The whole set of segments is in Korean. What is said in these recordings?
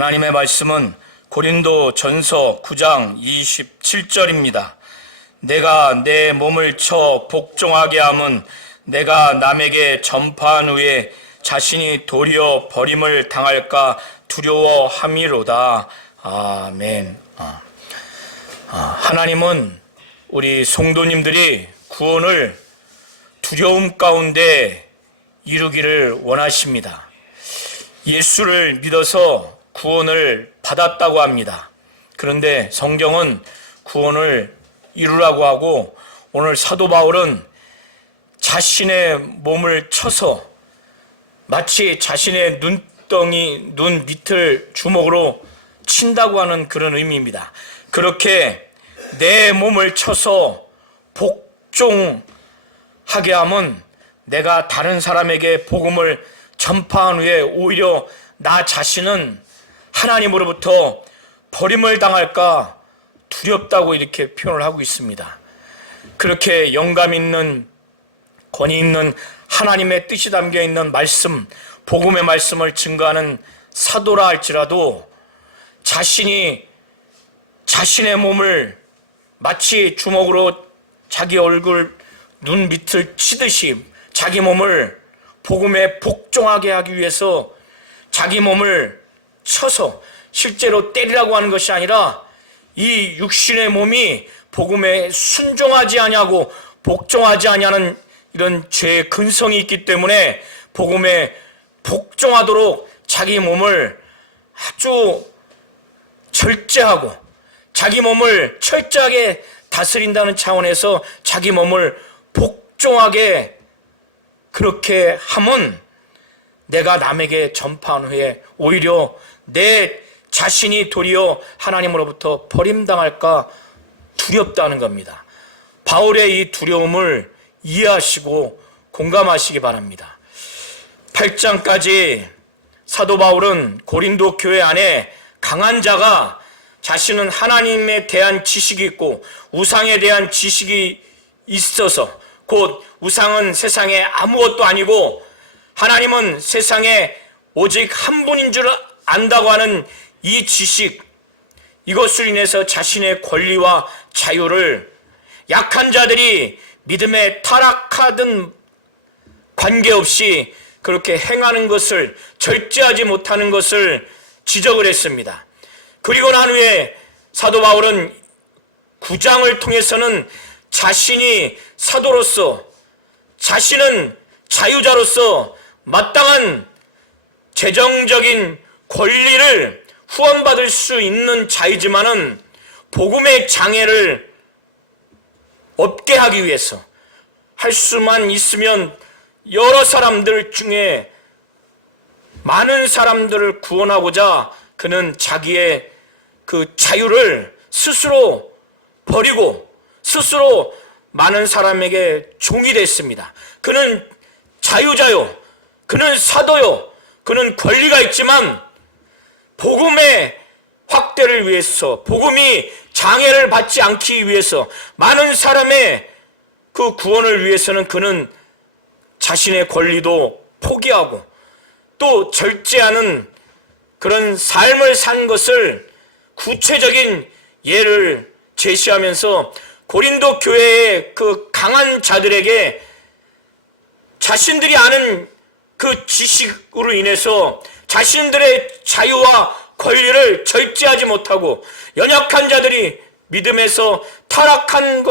하나님의 말씀은 고린도 전서 9장 27절입니다. 내가 내 몸을 쳐 복종하게 함은 내가 남에게 전파한 후에 자신이 도리어 버림을 당할까 두려워함이로다. 아멘. 하나님은 우리 성도님들이 구원을 두려움 가운데 이루기를 원하십니다. 예수를 믿어서 구원을 받았다고 합니다. 그런데 성경은 구원을 이루라고 하고, 오늘 사도 바울은 자신의 몸을 쳐서 마치 자신의 눈 밑을 주먹으로 친다고 하는 그런 의미입니다. 그렇게 내 몸을 쳐서 복종하게 하면 내가 다른 사람에게 복음을 전파한 후에 오히려 나 자신은 하나님으로부터 버림을 당할까 두렵다고 이렇게 표현을 하고 있습니다. 그렇게 영감 있는, 권위 있는 하나님의 뜻이 담겨 있는 말씀, 복음의 말씀을 증거하는 사도라 할지라도 자신이 자신의 몸을 마치 주먹으로 자기 얼굴 눈 밑을 치듯이 자기 몸을 복음에 복종하게 하기 위해서 자기 몸을 쳐서, 실제로 때리라고 하는 것이 아니라 이 육신의 몸이 복음에 순종하지 아니하고 복종하지 아니하는 이런 죄의 근성이 있기 때문에 복음에 복종하도록 자기 몸을 아주 절제하고 자기 몸을 철저하게 다스린다는 차원에서 자기 몸을 복종하게 그렇게 하면 내가 남에게 전파한 후에 오히려 내 자신이 도리어 하나님으로부터 버림당할까 두렵다는 겁니다. 바울의 이 두려움을 이해하시고 공감하시기 바랍니다. 8장까지 사도 바울은 고린도 교회 안에 강한 자가 자신은 하나님에 대한 지식이 있고 우상에 대한 지식이 있어서, 곧 우상은 세상에 아무것도 아니고 하나님은 세상에 오직 한 분인 줄 안다고 하는 이 지식, 이것을 인해서 자신의 권리와 자유를 약한 자들이 믿음에 타락하든 관계없이 그렇게 행하는 것을, 절제하지 못하는 것을 지적을 했습니다. 그리고 난 후에 사도 바울은 9장을 통해서는 자신이 사도로서, 자신은 자유자로서 마땅한 재정적인 권리를 후원받을 수 있는 자이지만은 복음의 장애를 없게 하기 위해서 할 수만 있으면 여러 사람들 중에 많은 사람들을 구원하고자 그는 자기의 그 자유를 스스로 버리고 스스로 많은 사람에게 종이 됐습니다. 그는 자유자요, 그는 사도요, 그는 권리가 있지만 복음의 확대를 위해서, 복음이 장애를 받지 않기 위해서, 많은 사람의 그 구원을 위해서는 그는 자신의 권리도 포기하고 또 절제하는 그런 삶을 산 것을 구체적인 예를 제시하면서 고린도 교회의 그 강한 자들에게 자신들이 아는 그 지식으로 인해서 자신들의 자유와 권리를 절제하지 못하고 연약한 자들이 믿음에서 타락할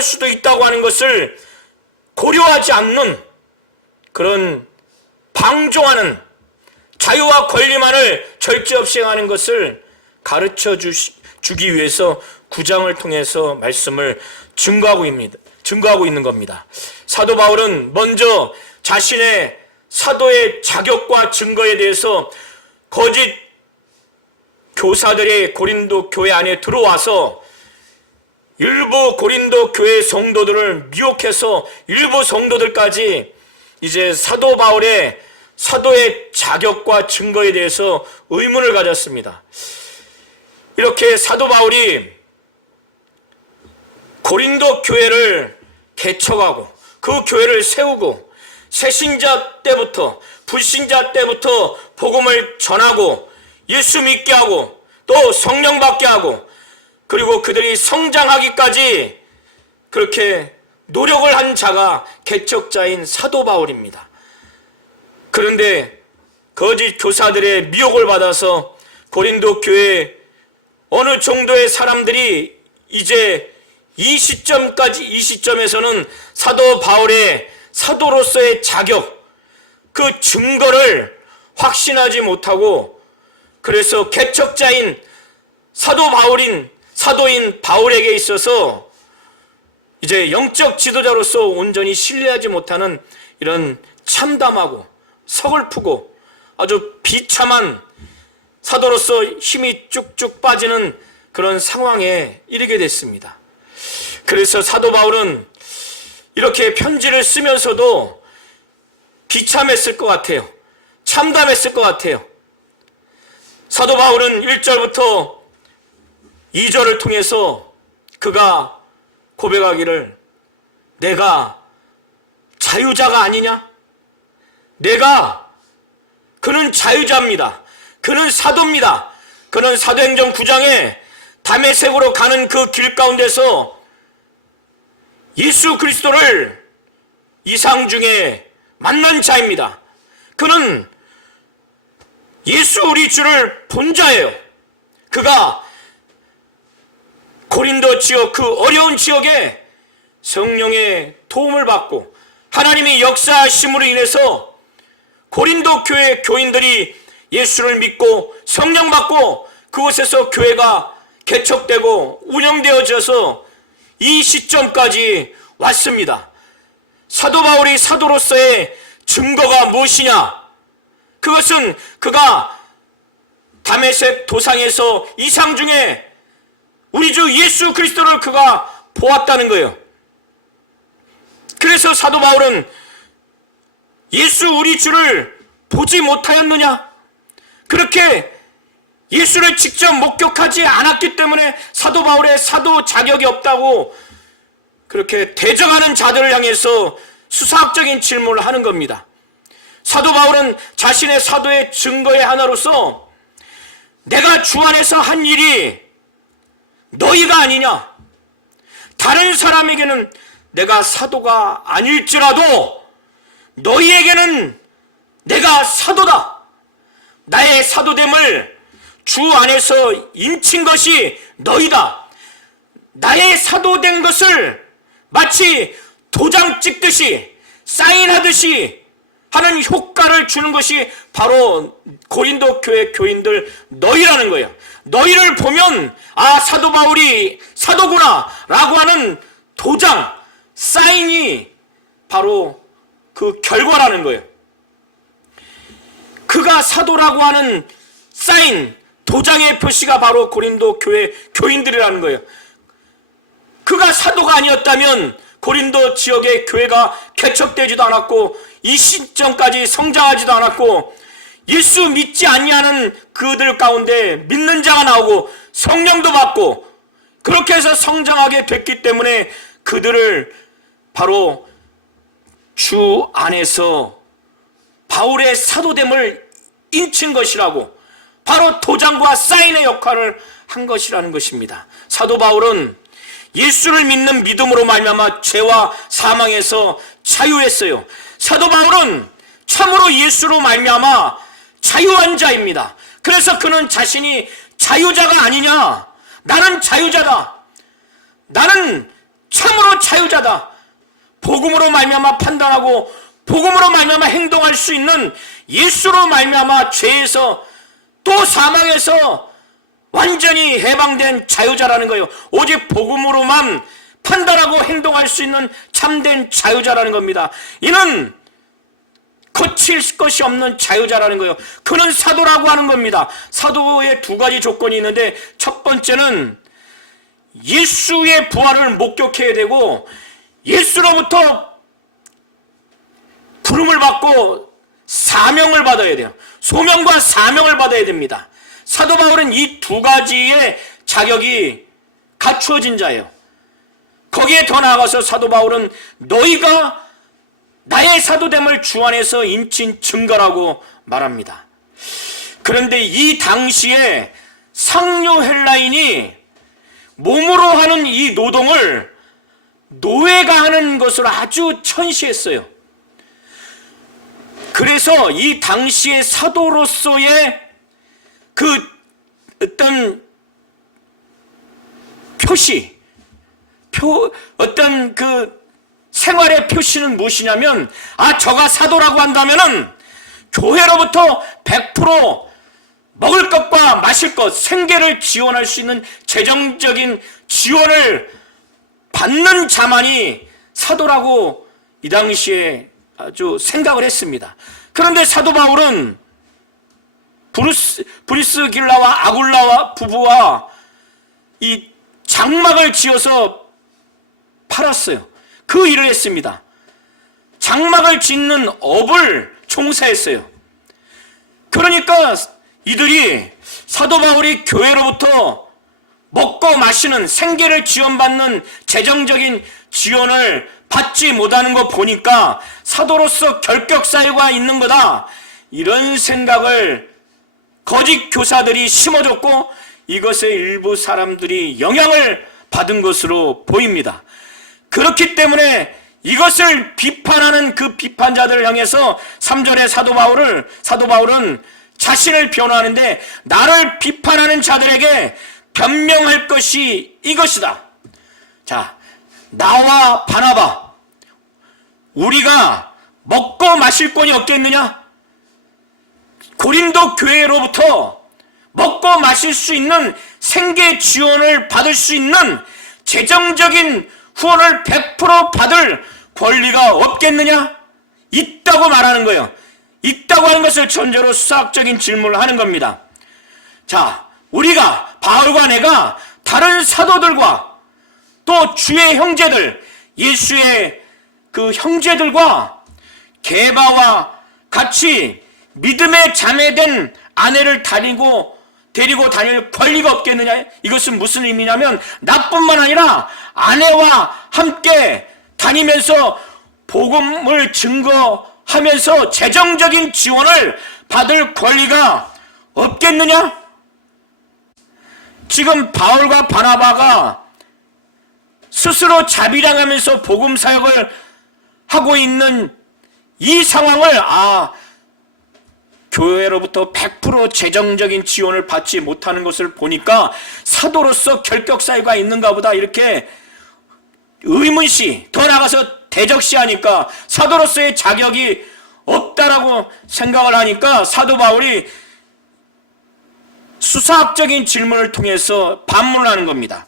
수도 있다고 하는 것을 고려하지 않는 그런 방종하는, 자유와 권리만을 절제 없이 행하는 것을 가르쳐 주기 위해서 9장을 통해서 말씀을 증거하고 있는 겁니다. 사도 바울은 먼저 자신의 사도의 자격과 증거에 대해서 거짓 교사들이 고린도 교회 안에 들어와서 일부 고린도 교회 성도들을 미혹해서 일부 성도들까지 이제 사도 바울의 사도의 자격과 증거에 대해서 의문을 가졌습니다. 이렇게 사도 바울이 고린도 교회를 개척하고 그 교회를 세우고 새신자 때부터 불신자 때부터 복음을 전하고 예수 믿게 하고 또 성령 받게 하고 그리고 그들이 성장하기까지 그렇게 노력을 한 자가 개척자인 사도 바울입니다. 그런데 거짓 교사들의 미혹을 받아서 고린도 교회 어느 정도의 사람들이 이제 이 시점에서는 사도 바울의 사도로서의 자격, 그 증거를 확신하지 못하고 그래서 개척자인 사도인 바울에게 있어서 이제 영적 지도자로서 온전히 신뢰하지 못하는 이런 참담하고 서글프고 아주 비참한 사도로서 힘이 쭉쭉 빠지는 그런 상황에 이르게 됐습니다. 그래서 사도 바울은 이렇게 편지를 쓰면서도 비참했을 것 같아요. 참담했을 것 같아요. 사도 바울은 1절부터 2절을 통해서 그가 고백하기를 내가 자유자가 아니냐? 그는 자유자입니다. 그는 사도입니다. 그는 사도행전 9장에 다메섹으로 가는 그 길 가운데서 예수 그리스도를 이상 중에 만난 자입니다. 그는 예수 우리 주를 본 자예요. 그가 고린도 지역 그 어려운 지역에 성령의 도움을 받고 하나님이 역사하심으로 인해서 고린도 교회 교인들이 예수를 믿고 성령 받고 그곳에서 교회가 개척되고 운영되어져서 이 시점까지 왔습니다. 사도 바울이 사도로서의 증거가 무엇이냐? 그것은 그가 다메섹 도상에서 이상 중에 우리 주 예수 그리스도를 그가 보았다는 거예요. 그래서 사도 바울은 예수 우리 주를 보지 못하였느냐? 그렇게 예수를 직접 목격하지 않았기 때문에 사도 바울의 사도 자격이 없다고 그렇게 대적하는 자들을 향해서 수사학적인 질문을 하는 겁니다. 사도 바울은 자신의 사도의 증거의 하나로서 내가 주 안에서 한 일이 너희가 아니냐? 다른 사람에게는 내가 사도가 아닐지라도 너희에게는 내가 사도다. 나의 사도됨을 주 안에서 인친 것이 너희다. 나의 사도된 것을 마치 도장 찍듯이 사인하듯이 하는 효과를 주는 것이 바로 고린도 교회 교인들 너희라는 거예요. 너희를 보면 아 사도 바울이 사도구나 라고 하는 도장, 사인이 바로 그 결과라는 거예요. 그가 사도라고 하는 사인, 도장의 표시가 바로 고린도 교회 교인들이라는 거예요. 그가 사도가 아니었다면 고린도 지역의 교회가 개척되지도 않았고 이 시점까지 성장하지도 않았고 예수 믿지 아니하는 그들 가운데 믿는 자가 나오고 성령도 받고 그렇게 해서 성장하게 됐기 때문에 그들을 바로 주 안에서 바울의 사도됨을 인친 것이라고 바로 도장과 사인의 역할을 한 것이라는 것입니다. 사도 바울은 예수를 믿는 믿음으로 말미암아 죄와 사망에서 자유했어요. 사도 바울은 참으로 예수로 말미암아 자유한 자입니다. 그래서 그는 자신이 자유자가 아니냐? 나는 자유자다. 나는 참으로 자유자다. 복음으로 말미암아 판단하고 복음으로 말미암아 행동할 수 있는 예수로 말미암아 죄에서 또 사망에서 완전히 해방된 자유자라는 거예요. 오직 복음으로만 판단하고 행동할 수 있는 참된 자유자라는 겁니다. 이는 거칠 것이 없는 자유자라는 거예요. 그는 사도라고 하는 겁니다. 사도의 두 가지 조건이 있는데 첫 번째는 예수의 부활을 목격해야 되고 예수로부터 부름을 받고 사명을 받아야 돼요. 소명과 사명을 받아야 됩니다. 사도 바울은 이 두 가지의 자격이 갖추어진 자예요. 거기에 더 나아가서 사도 바울은 너희가 나의 사도됨을 주 안에서 인친 증거라고 말합니다. 그런데 이 당시에 상류 헬라인이 몸으로 하는 이 노동을 노예가 하는 것으로 아주 천시했어요. 그래서 이 당시의 사도로서의 그 어떤 어떤 그 생활의 표시는 무엇이냐면, 저가 사도라고 한다면은 교회로부터 100% 먹을 것과 마실 것, 생계를 지원할 수 있는 재정적인 지원을 받는 자만이 사도라고 이 당시에 아주 생각을 했습니다. 그런데 사도 바울은 브리스길라와 아굴라와 부부와 이 장막을 지어서 팔았어요. 그 일을 했습니다. 장막을 짓는 업을 종사했어요. 그러니까 이들이 사도 바울이 교회로부터 먹고 마시는 생계를 지원받는 재정적인 지원을 받지 못하는 거 보니까 사도로서 결격사유가 있는 거다, 이런 생각을 거짓 교사들이 심어줬고 이것에 일부 사람들이 영향을 받은 것으로 보입니다. 그렇기 때문에 이것을 비판하는 그 비판자들을 향해서 3절에 사도 바울은 자신을 변호하는데, 나를 비판하는 자들에게 변명할 것이 이것이다. 자, 나와 바나바, 우리가 먹고 마실 권이 없겠느냐? 고린도 교회로부터 먹고 마실 수 있는 생계 지원을 받을 수 있는 재정적인 후원을 100% 받을 권리가 없겠느냐? 있다고 말하는 거예요. 있다고 하는 것을 전제로 수학적인 질문을 하는 겁니다. 자, 우리가, 바울과 내가 다른 사도들과 또 주의 형제들, 예수의 그 형제들과 게바와 같이 믿음에 자매된 아내를 데리고 다닐 권리가 없겠느냐? 이것은 무슨 의미냐면, 나뿐만 아니라 아내와 함께 다니면서 복음을 증거하면서 재정적인 지원을 받을 권리가 없겠느냐? 지금 바울과 바나바가 스스로 자비량하면서 복음 사역을 하고 있는 이 상황을, 교회로부터 100% 재정적인 지원을 받지 못하는 것을 보니까 사도로서 결격사유가 있는가 보다, 이렇게 의문시, 더 나아가서 대적시하니까 사도로서의 자격이 없다라고 생각을 하니까 사도 바울이 수사학적인 질문을 통해서 반문을 하는 겁니다.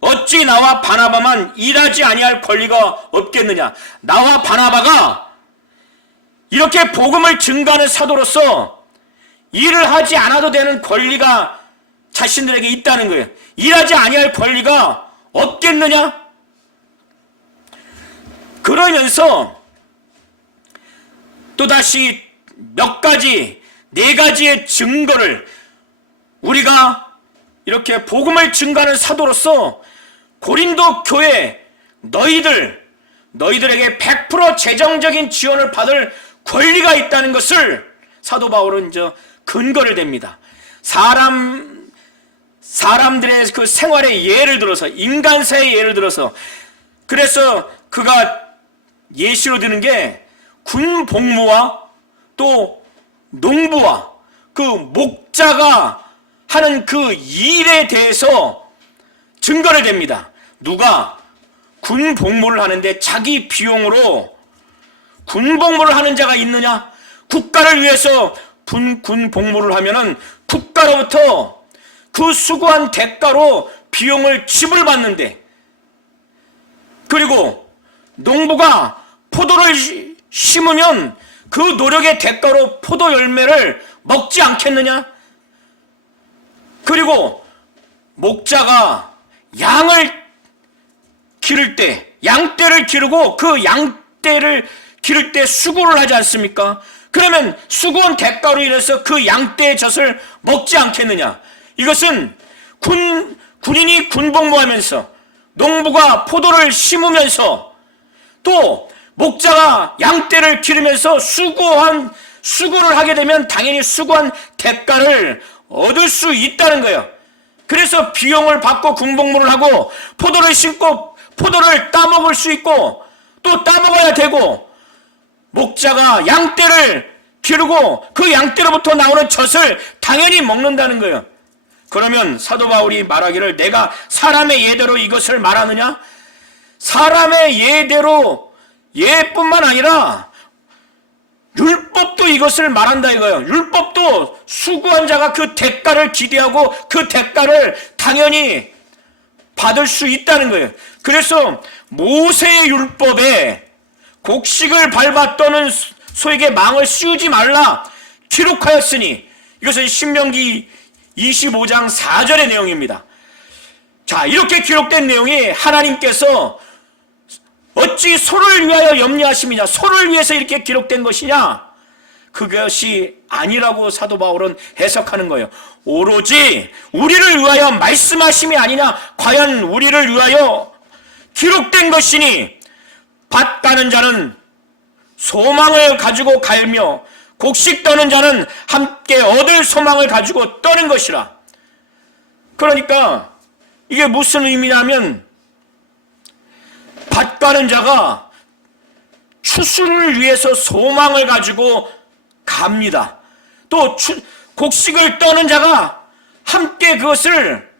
어찌 나와 바나바만 일하지 아니할 권리가 없겠느냐? 나와 바나바가 이렇게 복음을 증거하는 사도로서 일을 하지 않아도 되는 권리가 자신들에게 있다는 거예요. 일하지 아니할 권리가 없겠느냐? 그러면서 또다시 네 가지의 증거를, 우리가 이렇게 복음을 증거하는 사도로서 고린도 교회 너희들에게 100% 재정적인 지원을 받을 권리가 있다는 것을 사도 바울은 이제 근거를 댑니다. 사람들의 그 생활의 예를 들어서, 인간사의 예를 들어서, 그래서 그가 예시로 드는 게 군 복무와 또 농부와 그 목자가 하는 그 일에 대해서 증거를 댑니다. 누가 군 복무를 하는데 자기 비용으로 군 복무를 하는 자가 있느냐? 국가를 위해서 군 복무를 하면은 국가로부터 그 수고한 대가로 비용을 지불받는데, 그리고 농부가 포도를 심으면 그 노력의 대가로 포도 열매를 먹지 않겠느냐? 그리고 목자가 양을 기를 때, 양떼를 기르고 그 양떼를 기를 때 수고를 하지 않습니까? 그러면 수고한 대가로 인해서 그 양떼의 젖을 먹지 않겠느냐? 이것은 군인이 군복무하면서, 농부가 포도를 심으면서, 또 목자가 양떼를 기르면서 수고한 수고를 하게 되면 당연히 수고한 대가를 얻을 수 있다는 거예요. 그래서 비용을 받고 군복무를 하고 포도를 심고 포도를 따먹을 수 있고 또 따먹어야 되고, 목자가 양떼를 기르고 그 양떼로부터 나오는 젖을 당연히 먹는다는 거예요. 그러면 사도 바울이 말하기를 내가 사람의 예대로 이것을 말하느냐? 사람의 예대로, 예뿐만 아니라 율법도 이것을 말한다 이거예요. 율법도 수고한 자가 그 대가를 기대하고 그 대가를 당연히 받을 수 있다는 거예요. 그래서 모세의 율법에 곡식을 밟아 떠는 소에게 망을 씌우지 말라 기록하였으니, 이것은 신명기 25장 4절의 내용입니다. 자, 이렇게 기록된 내용이 하나님께서 어찌 소를 위하여 염려하심이냐, 소를 위해서 이렇게 기록된 것이냐? 그것이 아니라고 사도 바울은 해석하는 거예요. 오로지 우리를 위하여 말씀하심이 아니냐, 과연 우리를 위하여 기록된 것이니 밭 가는 자는 소망을 가지고 갈며 곡식 떠는 자는 함께 얻을 소망을 가지고 떠는 것이라. 그러니까 이게 무슨 의미냐면, 밭 가는 자가 추수를 위해서 소망을 가지고 갑니다. 또 곡식을 떠는 자가 함께 그것을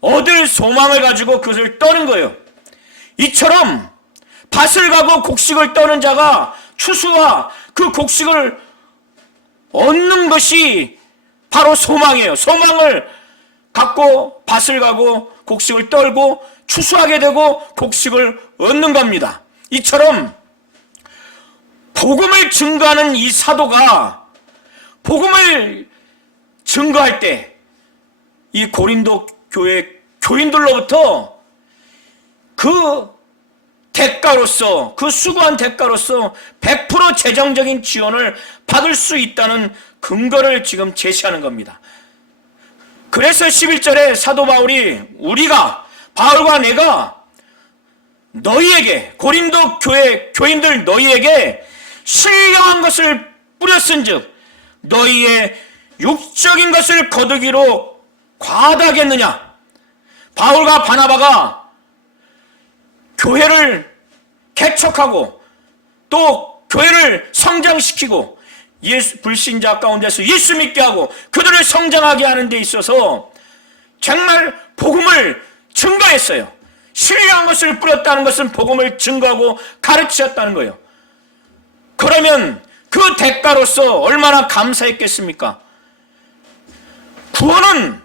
얻을 소망을 가지고 그것을 떠는 거예요. 이처럼 밭을 가고 곡식을 떠는 자가 추수와 그 곡식을 얻는 것이 바로 소망이에요. 소망을 갖고 밭을 가고 곡식을 떨고 추수하게 되고 곡식을 얻는 겁니다. 이처럼 복음을 증거하는 이 사도가 복음을 증거할 때 이 고린도 교회 교인들로부터 그 대가로서, 그 수고한 대가로서 100% 재정적인 지원을 받을 수 있다는 근거를 지금 제시하는 겁니다. 그래서 11절에 사도 바울이 우리가, 바울과 내가 너희에게, 고린도 교회 교인들 너희에게 신령한 것을 뿌렸은즉 너희의 육적인 것을 거두기로 과다하겠느냐? 바울과 바나바가 교회를 개척하고 또 교회를 성장시키고 불신자 가운데서 예수 믿게 하고 그들을 성장하게 하는 데 있어서 정말 복음을 증거했어요. 신령한 것을 뿌렸다는 것은 복음을 증거하고 가르치셨다는 거예요. 그러면 그 대가로서 얼마나 감사했겠습니까? 구원은,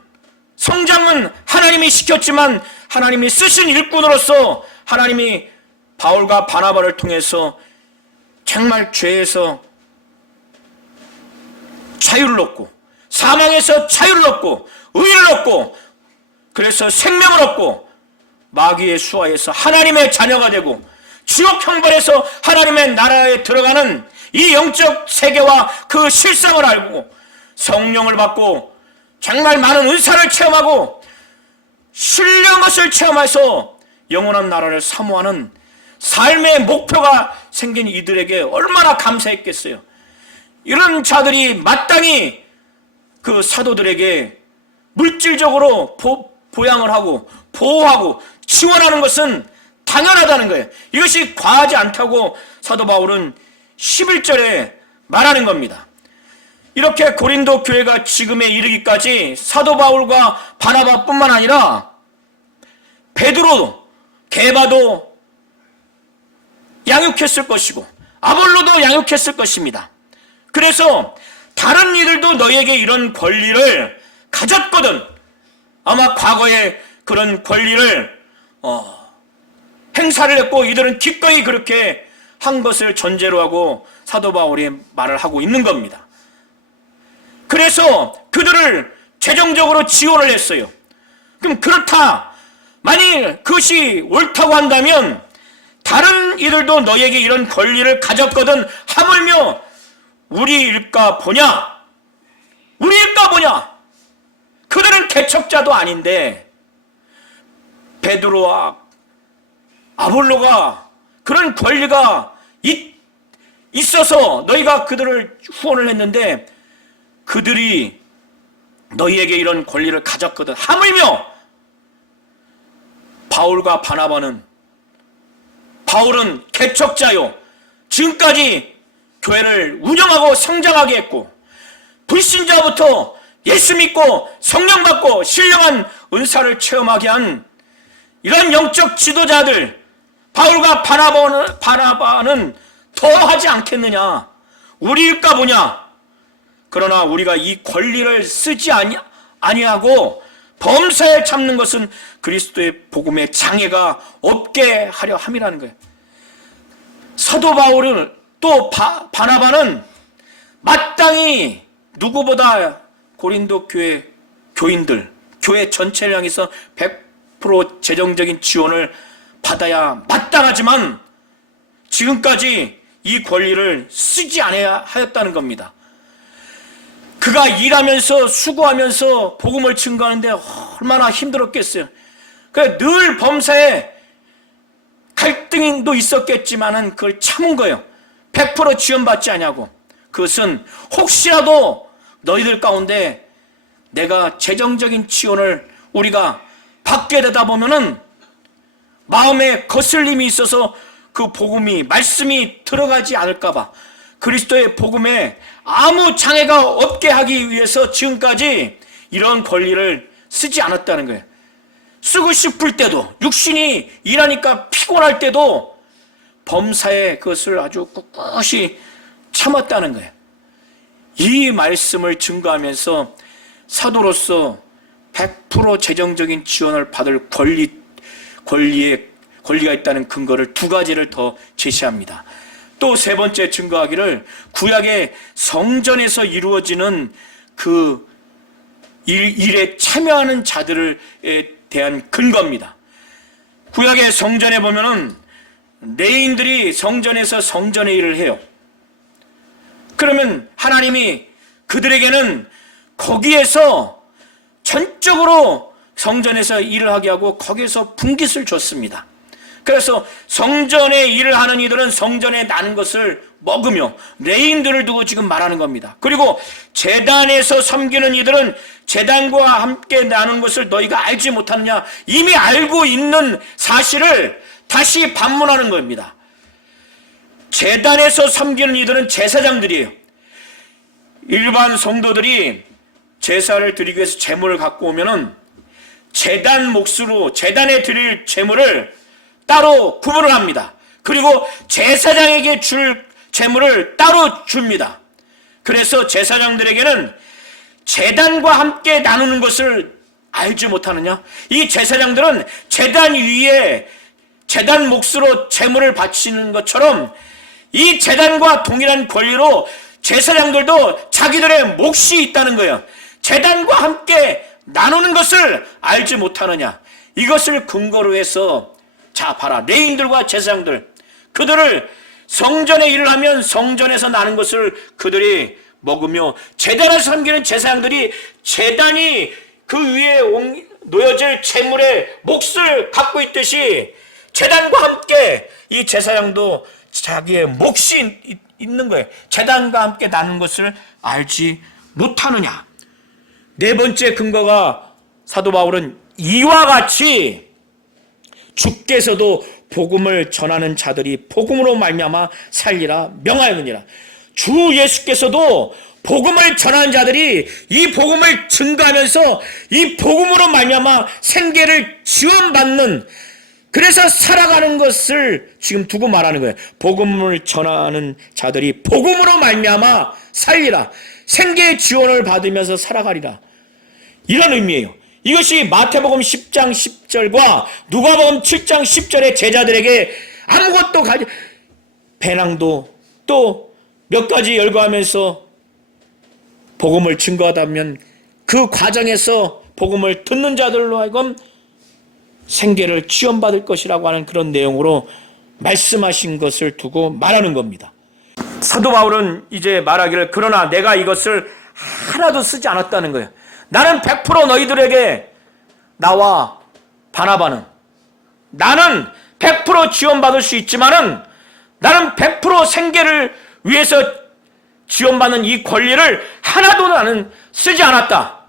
성장은 하나님이 시켰지만 하나님이 쓰신 일꾼으로서 하나님이 바울과 바나바를 통해서 정말 죄에서 자유를 얻고 사망에서 자유를 얻고 의를 얻고 그래서 생명을 얻고 마귀의 수하에서 하나님의 자녀가 되고 지옥 형벌에서 하나님의 나라에 들어가는 이 영적 세계와 그 실상을 알고 성령을 받고 정말 많은 은사를 체험하고 신령한 것을 체험해서 영원한 나라를 사모하는 삶의 목표가 생긴 이들에게 얼마나 감사했겠어요. 이런 자들이 마땅히 그 사도들에게 물질적으로 보양을 하고 보호하고 지원하는 것은 당연하다는 거예요. 이것이 과하지 않다고 사도 바울은 11절에 말하는 겁니다. 이렇게 고린도 교회가 지금에 이르기까지 사도 바울과 바나바뿐만 아니라 베드로도, 게바도 양육했을 것이고 아볼로도 양육했을 것입니다. 그래서 다른 이들도 너희에게 이런 권리를 가졌거든, 아마 과거에 그런 권리를 행사를 했고 이들은 기꺼이 그렇게 한 것을 전제로 하고 사도 바울이 말을 하고 있는 겁니다. 그래서 그들을 재정적으로 지원을 했어요. 그럼 그렇다, 만일 그것이 옳다고 한다면 다른 이들도 너에게 이런 권리를 가졌거든 하물며 우리 일까 보냐? 우리 일까 보냐? 그들은 개척자도 아닌데 베드로와 아볼로가 그런 권리가 있어서 너희가 그들을 후원을 했는데 그들이 너희에게 이런 권리를 가졌거든. 하물며 바울과 바나바는, 바울은 개척자요, 지금까지 교회를 운영하고 성장하게 했고, 불신자부터 예수 믿고 성령 받고 신령한 은사를 체험하게 한 이런 영적 지도자들, 바울과 바나바는 더 하지 않겠느냐? 우리 일까 보냐? 그러나 우리가 이 권리를 쓰지 아니하고 범사에 참는 것은 그리스도의 복음의 장애가 없게 하려 함이라는 거예요. 사도 바울은 또 바나바는 마땅히 누구보다 고린도 교회 교인들, 교회 전체를 향해서 100% 재정적인 지원을 받아야 마땅하지만 지금까지 이 권리를 쓰지 않아야 하였다는 겁니다. 그가 일하면서 수고하면서 복음을 증거하는데 얼마나 힘들었겠어요. 늘 범사에 갈등도 있었겠지만은 그걸 참은 거예요. 100% 지원받지 않냐고. 그것은 혹시라도 너희들 가운데 내가 재정적인 지원을 우리가 받게 되다 보면은 마음에 거슬림이 있어서 그 복음이, 말씀이 들어가지 않을까봐, 그리스도의 복음에 아무 장애가 없게 하기 위해서 지금까지 이런 권리를 쓰지 않았다는 거예요. 쓰고 싶을 때도, 육신이 일하니까 피곤할 때도 범사에 그것을 아주 꿋꿋이 참았다는 거예요. 이 말씀을 증거하면서 사도로서 100% 재정적인 지원을 받을 권리가 있다는 근거를 두 가지를 더 제시합니다. 또 세 번째 증거하기를 구약의 성전에서 이루어지는 그 일에 참여하는 자들에 대한 근거입니다. 구약의 성전에 보면은 레인들이 성전에서 성전의 일을 해요. 그러면 하나님이 그들에게는 거기에서 전적으로 성전에서 일을 하게 하고 거기에서 분깃을 줬습니다. 그래서 성전에 일을 하는 이들은 성전에 나는 것을 먹으며 레인들을 두고 지금 말하는 겁니다. 그리고 제단에서 섬기는 이들은 제단과 함께 나눈 것을 너희가 알지 못하느냐, 이미 알고 있는 사실을 다시 반문하는 겁니다. 제단에서 섬기는 이들은 제사장들이에요. 일반 성도들이 제사를 드리기 위해서 제물을 갖고 오면은 제단 몫으로 제단에 드릴 제물을 따로 구분을 합니다. 그리고 제사장에게 줄 제물을 따로 줍니다. 그래서 제사장들에게는 제단과 함께 나누는 것을 알지 못하느냐? 이 제사장들은 제단 위에 제단 몫으로 제물을 바치는 것처럼 이 제단과 동일한 권리로 제사장들도 자기들의 몫이 있다는 거예요. 제단과 함께 나누는 것을 알지 못하느냐? 이것을 근거로 해서, 자 봐라, 레인들과 제사장들, 그들을 성전에 일을 하면 성전에서 나는 것을 그들이 먹으며, 제단을 섬기는 제사장들이 제단이 그 위에 놓여질 제물의 몫을 갖고 있듯이 제단과 함께 이 제사장도 자기의 몫이 있는 거예요. 제단과 함께 나눈 것을 알지 못하느냐. 네 번째 근거가, 사도 바울은 이와 같이 주께서도 복음을 전하는 자들이 복음으로 말미암아 살리라 명하였느니라. 주 예수께서도 복음을 전하는 자들이 이 복음을 증거하면서 이 복음으로 말미암아 생계를 지원받는, 그래서 살아가는 것을 지금 두고 말하는 거예요. 복음을 전하는 자들이 복음으로 말미암아 살리라, 생계의 지원을 받으면서 살아가리라, 이런 의미예요. 이것이 마태복음 10장 10절과 누가복음 7장 10절의 제자들에게 아무것도 배낭도 또 몇 가지 열거하면서 복음을 증거하다면 그 과정에서 복음을 듣는 자들로 하여금 생계를 지원받을 것이라고 하는 그런 내용으로 말씀하신 것을 두고 말하는 겁니다. 사도 바울은 이제 말하기를, 그러나 내가 이것을 하나도 쓰지 않았다는 거예요. 나는 100% 너희들에게, 나와 바나바는, 나는 100% 지원받을 수 있지만은 나는 100% 생계를 위해서 지원받는 이 권리를 하나도 나는 쓰지 않았다.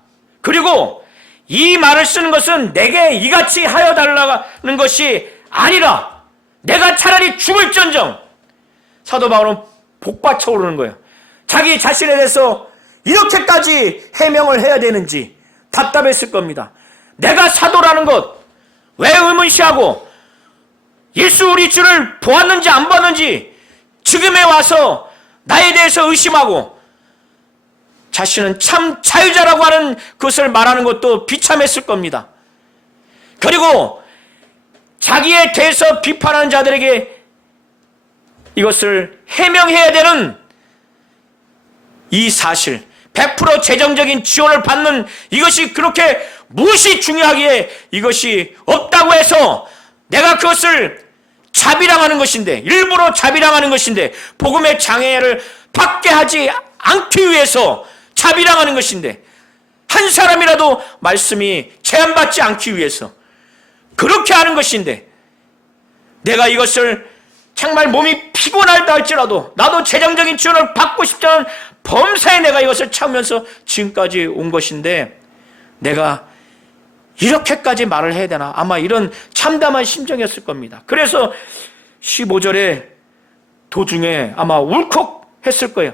그리고 이 말을 쓰는 것은 내게 이같이 하여 달라는 것이 아니라 내가 차라리 죽을지언정. 사도 바울은 복받쳐 오르는 거예요. 자기 자신에 대해서 이렇게까지 해명을 해야 되는지 답답했을 겁니다. 내가 사도라는 것 왜 의문시하고 예수 우리 주를 보았는지 안 보았는지 지금에 와서 나에 대해서 의심하고 자신은 참 자유자라고 하는 것을 말하는 것도 비참했을 겁니다. 그리고 자기에 대해서 비판하는 자들에게 이것을 해명해야 되는 이 사실, 100% 재정적인 지원을 받는 이것이 그렇게 무엇이 중요하기에 이것이 없다고 해서 내가 그것을 자비랑하는 것인데, 일부러 자비랑하는 것인데, 복음의 장애를 받게 하지 않기 위해서 자비랑하는 것인데, 한 사람이라도 말씀이 제한받지 않기 위해서 그렇게 하는 것인데, 내가 이것을 정말 몸이 피곤하다 할지라도 나도 재정적인 지원을 받고 싶다는 범사에 내가 이것을 참으면서 지금까지 온 것인데 내가 이렇게까지 말을 해야 되나? 아마 이런 참담한 심정이었을 겁니다. 그래서 15절에 도중에 아마 울컥했을 거예요.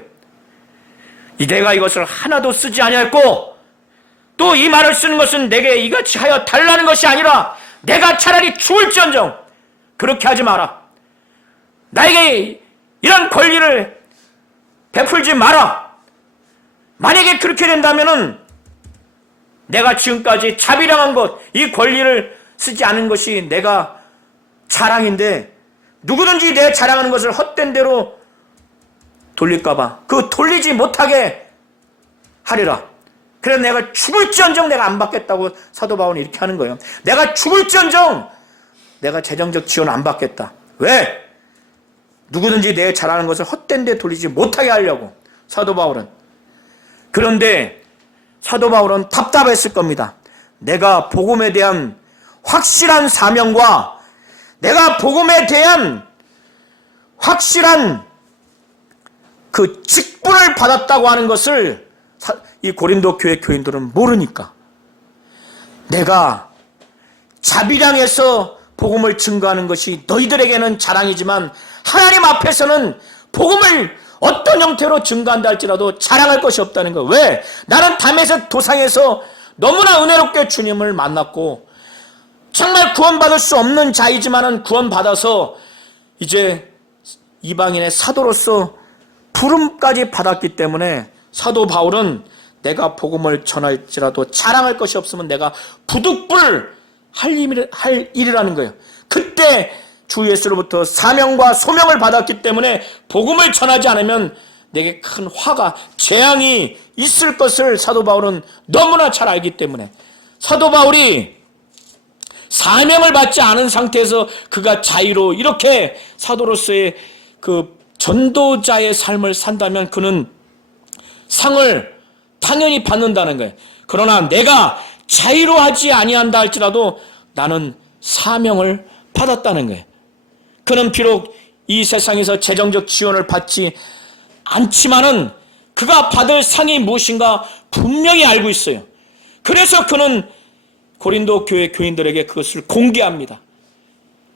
내가 이것을 하나도 쓰지 아니했고 또 이 말을 쓰는 것은 내게 이같이 하여 달라는 것이 아니라 내가 차라리 죽을지언정 그렇게 하지 마라. 나에게 이런 권리를 베풀지 마라. 만약에 그렇게 된다면은 내가 지금까지 자비랑한 것, 이 권리를 쓰지 않은 것이 내가 자랑인데 누구든지 내 자랑하는 것을 헛된 대로 돌릴까봐 그 돌리지 못하게 하리라. 그래서 내가 죽을지언정 내가 안 받겠다고 사도 바울은 이렇게 하는 거예요. 내가 죽을지언정 내가 재정적 지원 안 받겠다. 왜? 누구든지 내 잘하는 것을 헛된 데 돌리지 못하게 하려고 사도 바울은. 그런데 사도 바울은 답답했을 겁니다. 내가 복음에 대한 확실한 사명과 내가 복음에 대한 확실한 그 직분을 받았다고 하는 것을 이 고린도 교회 교인들은 모르니까 내가 자비량에서 복음을 증거하는 것이 너희들에게는 자랑이지만 하나님 앞에서는 복음을 어떤 형태로 증거한다 할지라도 자랑할 것이 없다는 거예요. 왜? 나는 다메섹 도상에서 너무나 은혜롭게 주님을 만났고 정말 구원받을 수 없는 자이지만은 구원받아서 이제 이방인의 사도로서 부름까지 받았기 때문에 사도 바울은 내가 복음을 전할지라도 자랑할 것이 없으면 내가 부득불 할 일이라는 거예요. 그때 주 예수로부터 사명과 소명을 받았기 때문에 복음을 전하지 않으면 내게 큰 화가 재앙이 있을 것을 사도 바울은 너무나 잘 알기 때문에 사도 바울이 사명을 받지 않은 상태에서 그가 자유로 이렇게 사도로서의 그 전도자의 삶을 산다면 그는 상을 당연히 받는다는 거예요. 그러나 내가 자유로 하지 아니한다 할지라도 나는 사명을 받았다는 거예요. 그는 비록 이 세상에서 재정적 지원을 받지 않지만은 그가 받을 상이 무엇인가 분명히 알고 있어요. 그래서 그는 고린도 교회 교인들에게 그것을 공개합니다.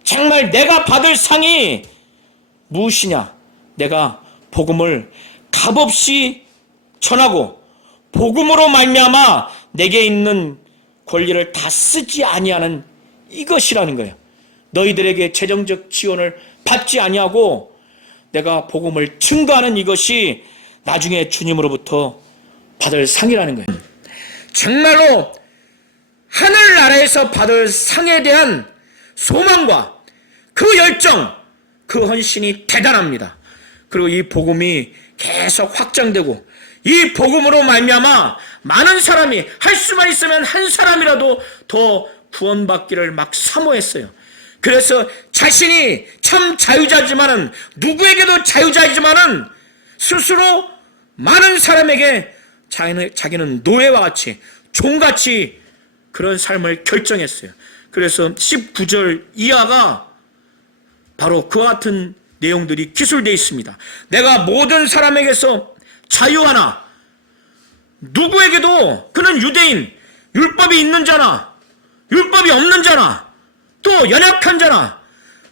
정말 내가 받을 상이 무엇이냐? 내가 복음을 값없이 전하고 복음으로 말미암아 내게 있는 권리를 다 쓰지 아니하는 이것이라는 거예요. 너희들에게 재정적 지원을 받지 아니하고 내가 복음을 증거하는 이것이 나중에 주님으로부터 받을 상이라는 거예요. 정말로 하늘나라에서 받을 상에 대한 소망과 그 열정, 그 헌신이 대단합니다. 그리고 이 복음이 계속 확장되고 이 복음으로 말미암아 많은 사람이 할 수만 있으면 한 사람이라도 더 구원받기를 막 사모했어요. 그래서 자신이 참 자유자지만은 누구에게도 자유자이지만은 스스로 많은 사람에게 자기는 노예와 같이 종같이 그런 삶을 결정했어요. 그래서 19절 이하가 바로 그와 같은 내용들이 기술되어 있습니다. 내가 모든 사람에게서 자유하나, 누구에게도 그는 유대인, 율법이 있는 자나 율법이 없는 자나 또 연약한 자나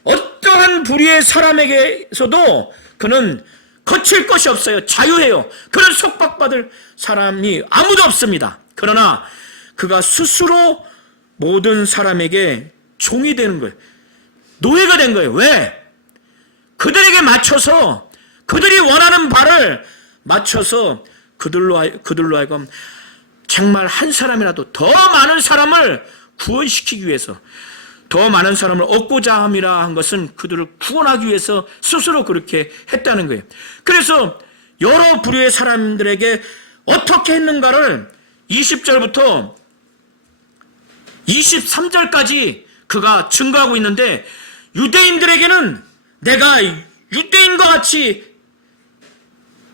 어떠한 부류의 사람에게서도 그는 거칠 것이 없어요. 자유해요. 그는 속박받을 사람이 아무도 없습니다. 그러나 그가 스스로 모든 사람에게 종이 되는 거예요. 노예가 된 거예요. 왜? 그들에게 맞춰서, 그들이 원하는 바를 맞춰서 그들로 하여금 정말 한 사람이라도 더 많은 사람을 구원시키기 위해서, 더 많은 사람을 얻고자 함이라 한 것은 그들을 구원하기 위해서 스스로 그렇게 했다는 거예요. 그래서 여러 부류의 사람들에게 어떻게 했는가를 20절부터 23절까지 그가 증거하고 있는데, 유대인들에게는 내가 유대인과 같이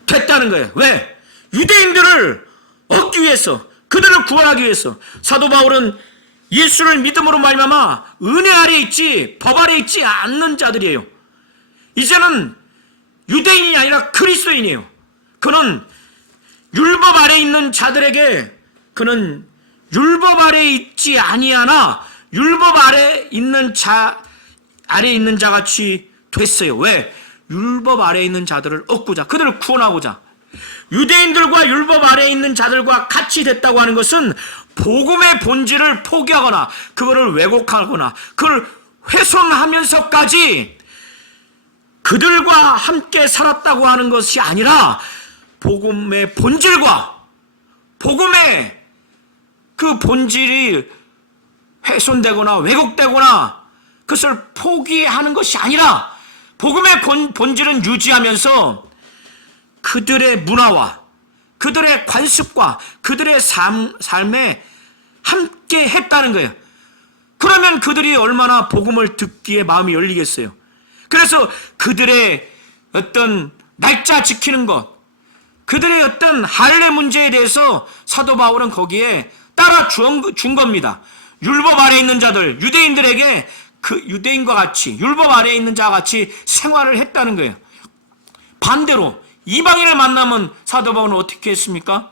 됐다는 거예요. 왜? 유대인들을 얻기 위해서, 그들을 구원하기 위해서. 사도 바울은 예수를 믿음으로 말미암아 은혜 아래 있지 법 아래 있지 않는 자들이에요. 이제는 유대인이 아니라 그리스도인이에요. 그는 율법 아래 있는 자들에게 그는 율법 아래 있지 아니하나 율법 아래 있는 자 같이 됐어요. 왜? 율법 아래 있는 자들을 얻고자, 그들을 구원하고자. 유대인들과 율법 아래 있는 자들과 같이 됐다고 하는 것은 복음의 본질을 포기하거나 그거를 왜곡하거나 그걸 훼손하면서까지 그들과 함께 살았다고 하는 것이 아니라, 복음의 본질과 복음의 그 본질이 훼손되거나 왜곡되거나 그것을 포기하는 것이 아니라, 복음의 본질은 유지하면서 그들의 문화와 그들의 관습과 그들의 삶에 함께 했다는 거예요. 그러면 그들이 얼마나 복음을 듣기에 마음이 열리겠어요. 그래서 그들의 어떤 날짜 지키는 것, 그들의 어떤 할례 문제에 대해서 사도 바울은 거기에 따라 준 겁니다. 율법 아래 있는 자들, 유대인들에게 그 유대인과 같이, 율법 아래에 있는 자와 같이 생활을 했다는 거예요. 반대로 이방인을 만나면 사도 바울은 어떻게 했습니까?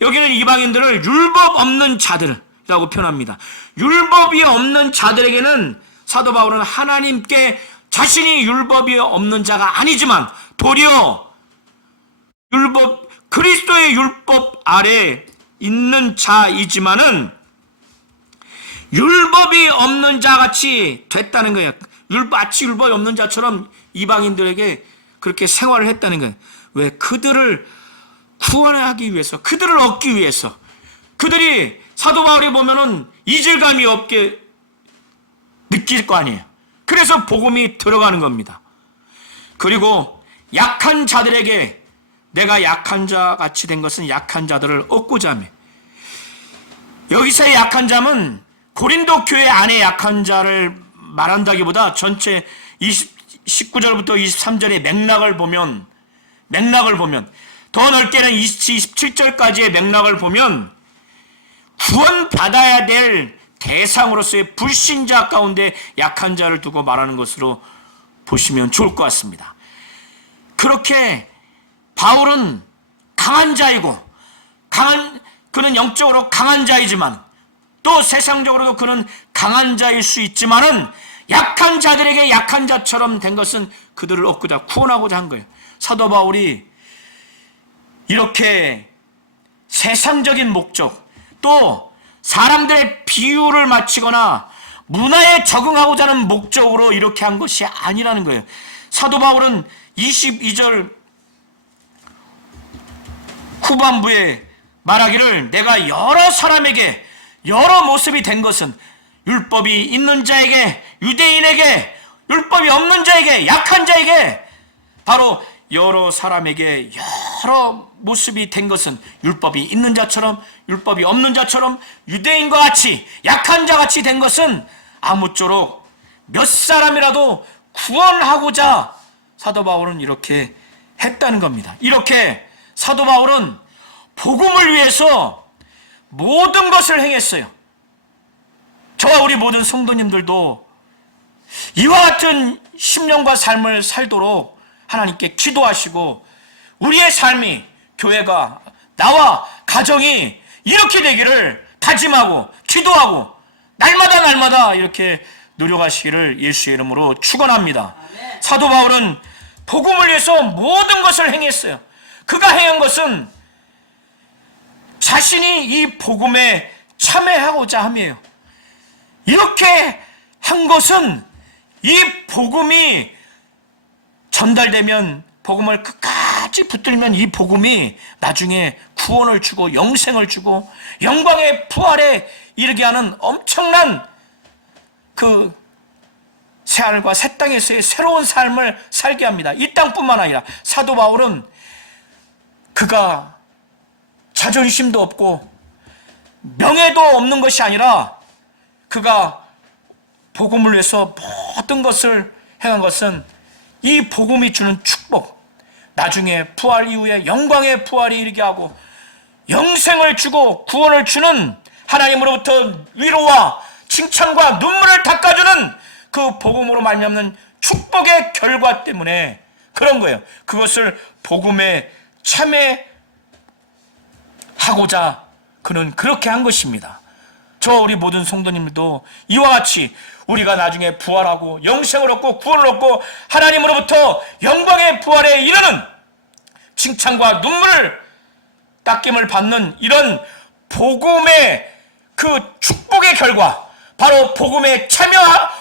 여기는 이방인들을 율법 없는 자들이라고 표현합니다. 율법이 없는 자들에게는 사도 바울은 하나님께 자신이 율법이 없는 자가 아니지만 도리어 그리스도의 율법 아래 있는 자이지만은 율법이 없는 자같이 됐다는 거예요. 마치 율법이 없는 자처럼 이방인들에게 그렇게 생활을 했다는 거예요. 왜? 그들을 구원하기 위해서, 그들을 얻기 위해서. 그들이 사도 바울이 보면은 이질감이 없게 느낄 거 아니에요. 그래서 복음이 들어가는 겁니다. 그리고 약한 자들에게, 내가 약한 자 같이 된 것은 약한 자들을 얻고자 하며, 여기서의 약한 자는 고린도 교회 안에 약한 자를 말한다기보다 전체 19절부터 23절의 맥락을 보면 더 넓게는 27절까지의 맥락을 보면 구원받아야 될 대상으로서의 불신자 가운데 약한 자를 두고 말하는 것으로 보시면 좋을 것 같습니다. 그렇게 바울은 강한 자이고, 그는 영적으로 강한 자이지만 또 세상적으로도 그는 강한 자일 수 있지만은 약한 자들에게 약한 자처럼 된 것은 그들을 얻고자, 구원하고자 한 거예요. 사도 바울이 이렇게 세상적인 목적, 또 사람들의 비유를 맞추거나 문화에 적응하고자 하는 목적으로 이렇게 한 것이 아니라는 거예요. 사도 바울은 22절 후반부에 말하기를, 내가 여러 사람에게 여러 모습이 된 것은 율법이 있는 자에게, 유대인에게, 율법이 없는 자에게, 약한 자에게, 바로 여러 사람에게 여러 모습이 된 것은 율법이 있는 자처럼 율법이 없는 자처럼 유대인과 같이 약한 자 같이 된 것은 아무쪼록 몇 사람이라도 구원하고자 사도 바울은 이렇게 했다는 겁니다. 이렇게 사도 바울은 복음을 위해서 모든 것을 행했어요. 저와 우리 모든 성도님들도 이와 같은 심령과 삶을 살도록 하나님께 기도하시고 우리의 삶이, 교회가, 나와 가정이 이렇게 되기를 다짐하고 기도하고 날마다 이렇게 노력하시기를 예수의 이름으로 축원합니다. 사도 바울은 복음을 위해서 모든 것을 행했어요. 그가 행한 것은 자신이 이 복음에 참여하고자 함이에요. 이렇게 한 것은 이 복음이 전달되면, 복음을 끝까지 붙들면 이 복음이 나중에 구원을 주고 영생을 주고 영광의 부활에 이르게 하는 엄청난 그 새하늘과 새 땅에서의 새로운 삶을 살게 합니다. 이 땅뿐만 아니라 사도 바울은 그가 자존심도 없고 명예도 없는 것이 아니라 그가 복음을 위해서 모든 것을 행한 것은 이 복음이 주는 축복, 나중에 부활 이후에 영광의 부활이 이르게 하고 영생을 주고 구원을 주는 하나님으로부터 위로와 칭찬과 눈물을 닦아주는 그 복음으로 말미암는 축복의 결과 때문에 그런 거예요. 그것을 복음에 참여하고자 그는 그렇게 한 것입니다. 우리 모든 성도님들도 이와 같이 우리가 나중에 부활하고 영생을 얻고 구원을 얻고 하나님으로부터 영광의 부활에 이르는 칭찬과 눈물을 닦임을 받는 이런 복음의 그 축복의 결과, 바로 복음에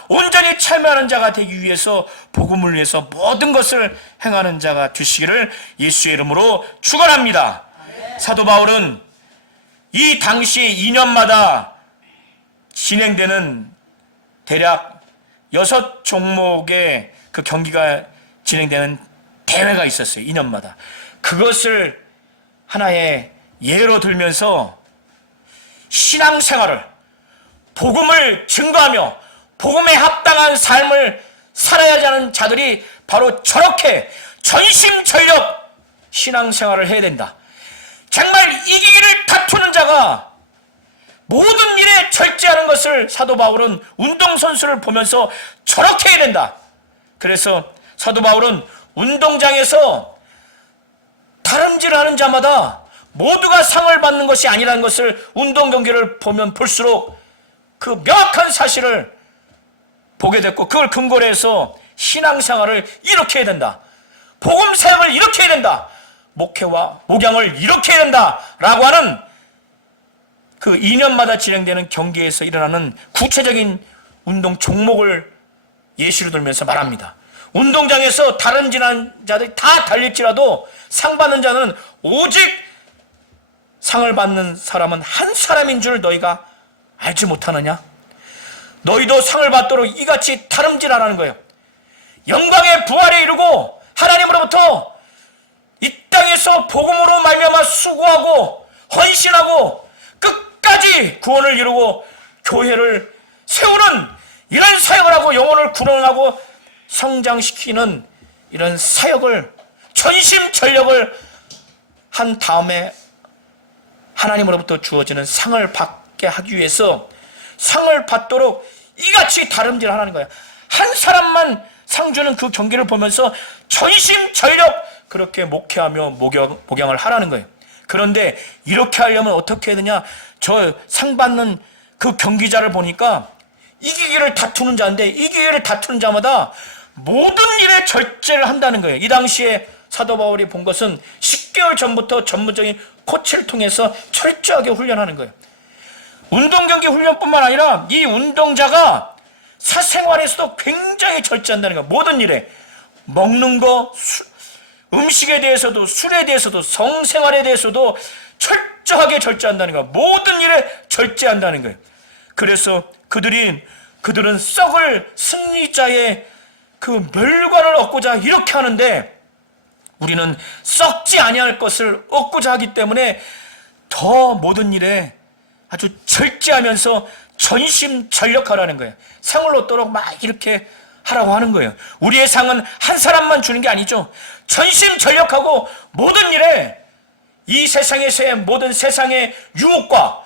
온전히 참여하는 자가 되기 위해서 복음을 위해서 모든 것을 행하는 자가 되시기를 예수의 이름으로 축원합니다. 사도 바울은 이 당시 2년마다 진행되는 대략 6종목의 그 경기가 진행되는 대회가 있었어요. 2년마다. 그것을 하나의 예로 들면서 신앙생활을, 복음을 증거하며 복음에 합당한 삶을 살아야 하는 자들이 바로 저렇게 전심전력 신앙생활을 해야 된다. 정말 이기기를 다투는 자가 모든 일에 절제하는 것을 사도 바울은 운동선수를 보면서 저렇게 해야 된다. 그래서 사도 바울은 운동장에서 다름질하는 자마다 모두가 상을 받는 것이 아니라는 것을 운동 경기를 보면 볼수록 그 명확한 사실을 보게 됐고, 그걸 근거로 해서 신앙생활을 이렇게 해야 된다. 복음 사역을 이렇게 해야 된다. 목회와 목양을 이렇게 해야 된다. 라고 하는 그 2년마다 진행되는 경기에서 일어나는 구체적인 운동 종목을 예시로 들면서 말합니다. 운동장에서 다름질한 자들이 다 달릴지라도 상 받는 자는 오직 상을 받는 사람은 한 사람인 줄 너희가 알지 못하느냐? 너희도 상을 받도록 이같이 다름질하라는 거예요. 영광의 부활에 이르고 하나님으로부터 이 땅에서 복음으로 말미암아 수고하고 헌신하고 끝까지 구원을 이루고 교회를 세우는 이런 사역을 하고 영혼을 구원하고 성장시키는 이런 사역을 전심전력을 한 다음에 하나님으로부터 주어지는 상을 받게 하기 위해서 상을 받도록 이같이 다름질하라는 거야. 한 사람만 상 주는 그 경기를 보면서 전심전력 그렇게 목회하며 목양을 하라는 거예요. 그런데 이렇게 하려면 어떻게 해야 되냐? 저 상 받는 그 경기자를 보니까 이기기를 다투는 자인데 이기기를 다투는 자마다 모든 일에 절제를 한다는 거예요. 이 당시에 사도 바울이 본 것은 10개월 전부터 전문적인 코치를 통해서 철저하게 훈련하는 거예요. 운동 경기 훈련뿐만 아니라 이 운동자가 사생활에서도 굉장히 절제한다는 거예요. 모든 일에 먹는 거, 음식에 대해서도 술에 대해서도 성생활에 대해서도 철저하게 절제한다는 거예요. 모든 일에 절제한다는 거예요. 그래서 그들은 썩을 승리자의 그 멸관을 얻고자 이렇게 하는데 우리는 썩지 아니할 것을 얻고자 하기 때문에 더 모든 일에 아주 절제하면서 전심전력하라는 거예요. 상을 얻도록 막 이렇게 하라고 하는 거예요. 우리의 상은 한 사람만 주는 게 아니죠. 전심전력하고 모든 일에 이 세상에서의 모든 세상의 유혹과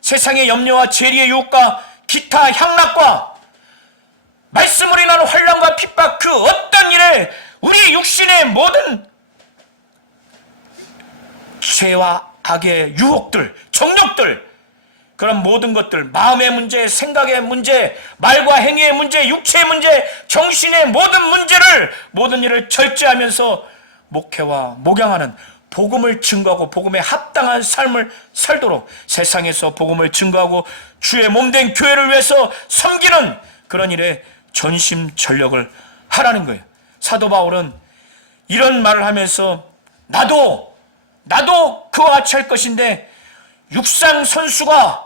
세상의 염려와 재리의 유혹과 기타 향락과 말씀으로 인한 환난과 핍박, 그 어떤 일에 우리 육신의 모든 죄와 악의 유혹들, 정욕들, 그런 모든 것들, 마음의 문제, 생각의 문제, 말과 행위의 문제, 육체의 문제, 정신의 모든 일을 절제하면서 목회와 목양하는, 복음을 증거하고 복음에 합당한 삶을 살도록 세상에서 복음을 증거하고 주의 몸된 교회를 위해서 섬기는 그런 일에 전심전력을 하라는 거예요. 사도 바울은 이런 말을 하면서 나도 그와 같이 할 것인데, 육상 선수가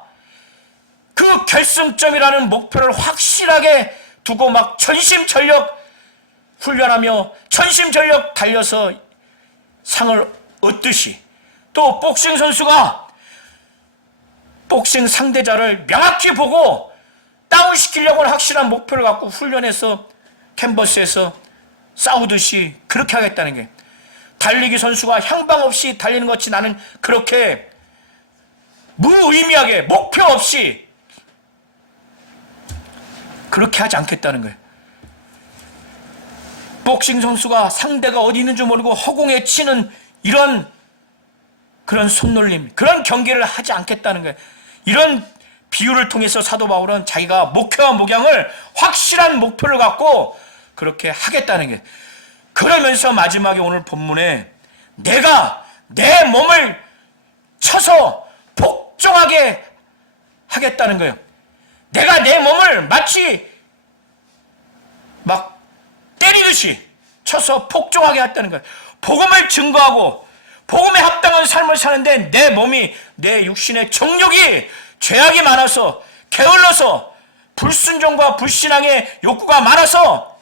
그 결승점이라는 목표를 확실하게 두고 막 전심전력 훈련하며 전심전력 달려서 상을 얻듯이, 또 복싱 선수가 복싱 상대자를 명확히 보고 다운시키려고 하는 확실한 목표를 갖고 훈련해서 캔버스에서 싸우듯이 그렇게 하겠다는 게, 달리기 선수가 향방 없이 달리는 것이 나는 그렇게 무의미하게 목표 없이 그렇게 하지 않겠다는 거예요. 복싱 선수가 상대가 어디 있는 줄 모르고 허공에 치는 그런 손놀림, 그런 경기를 하지 않겠다는 거예요. 이런 비유를 통해서 사도 바울은 자기가 목회와 목양을 확실한 목표를 갖고 그렇게 하겠다는 게, 그러면서 마지막에 오늘 본문에 내가 내 몸을 쳐서 복종하게 하겠다는 거예요. 내가 내 몸을 마치 막 때리듯이 쳐서 복종하게 했다는 거예요. 복음을 증거하고 복음에 합당한 삶을 사는데 내 몸이, 내 육신의 정욕이 죄악이 많아서 게을러서 불순종과 불신앙의 욕구가 많아서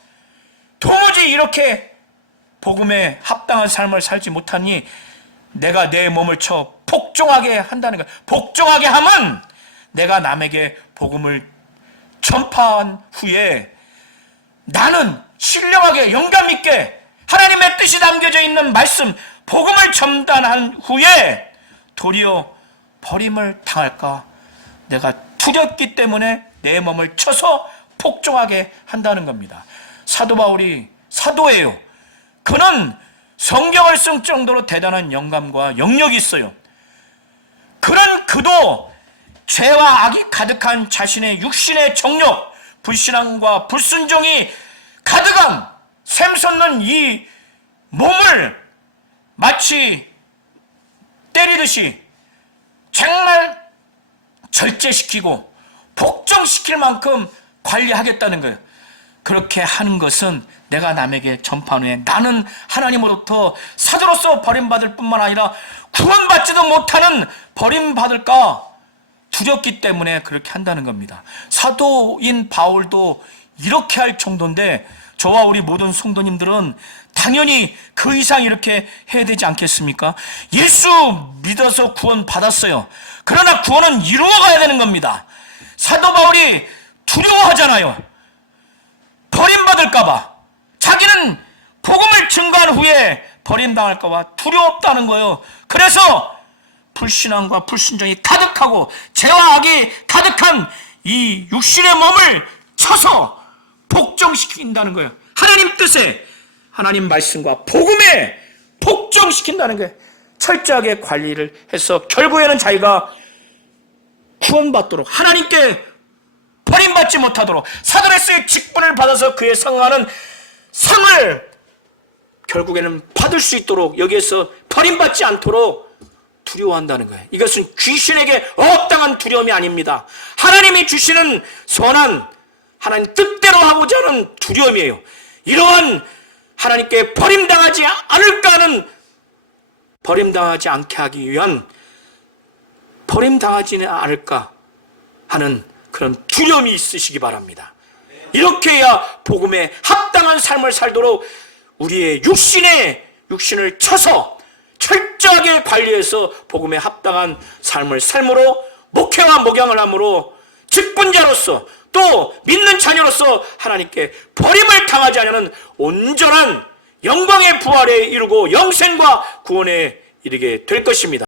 도무지 이렇게 복음에 합당한 삶을 살지 못하니 내가 내 몸을 쳐 복종하게 한다는 거예요. 복종하게 하면 내가 남에게 복음을 전파한 후에 나는 신령하게 영감 있게 하나님의 뜻이 담겨져 있는 말씀, 복음을 전달한 후에 도리어 버림을 당할까 내가 두렵기 때문에 내 몸을 쳐서 복종하게 한다는 겁니다. 사도 바울이 사도예요. 그는 성경을 쓸 정도로 대단한 영감과 영역이 있어요. 그도 죄와 악이 가득한 자신의 육신의 정욕, 불신앙과 불순종이 가득한 샘솟는 이 몸을 마치 때리듯이 정말 절제시키고 복종시킬 만큼 관리하겠다는 거예요. 그렇게 하는 것은 내가 남에게 전파한 후에 나는 하나님으로부터 사도로서 버림받을 뿐만 아니라 구원받지도 못하는 버림받을까 두렵기 때문에 그렇게 한다는 겁니다. 사도인 바울도 이렇게 할 정도인데 저와 우리 모든 성도님들은 당연히 그 이상 이렇게 해야 되지 않겠습니까? 예수 믿어서 구원 받았어요. 그러나 구원은 이루어가야 되는 겁니다. 사도 바울이 두려워하잖아요. 버림받을까봐. 자기는 복음을 증거한 후에 버림당할까봐 두려웠다는 거예요. 그래서 불신앙과 불순종이 가득하고 죄와 악이 가득한 이 육신의 몸을 쳐서 복종시킨다는 거예요. 하나님 뜻에, 하나님 말씀과 복음에 복종시킨다는 거예요. 철저하게 관리를 해서 결국에는 자기가 구원받도록, 하나님께 버림받지 못하도록, 사도레스의 직분을 받아서 그에 상응하는 상을 결국에는 받을 수 있도록, 여기에서 버림받지 않도록 두려워한다는 거예요. 이것은 귀신에게 어떠한 두려움이 아닙니다. 하나님이 주시는 선한 하나님 뜻대로 하고자 하는 두려움이에요. 이러한 하나님께 버림당하지 않을까 하는, 버림당하지 않게 하기 위한, 버림당하지는 않을까 하는 그런 두려움이 있으시기 바랍니다. 이렇게 해야 복음에 합당한 삶을 살도록 우리의 육신을 쳐서 철저하게 관리해서 복음에 합당한 삶을 삶으로 목회와 목양을 함으로 직분자로서 또 믿는 자녀로서 하나님께 버림을 당하지 않는 온전한 영광의 부활에 이르고 영생과 구원에 이르게 될 것입니다.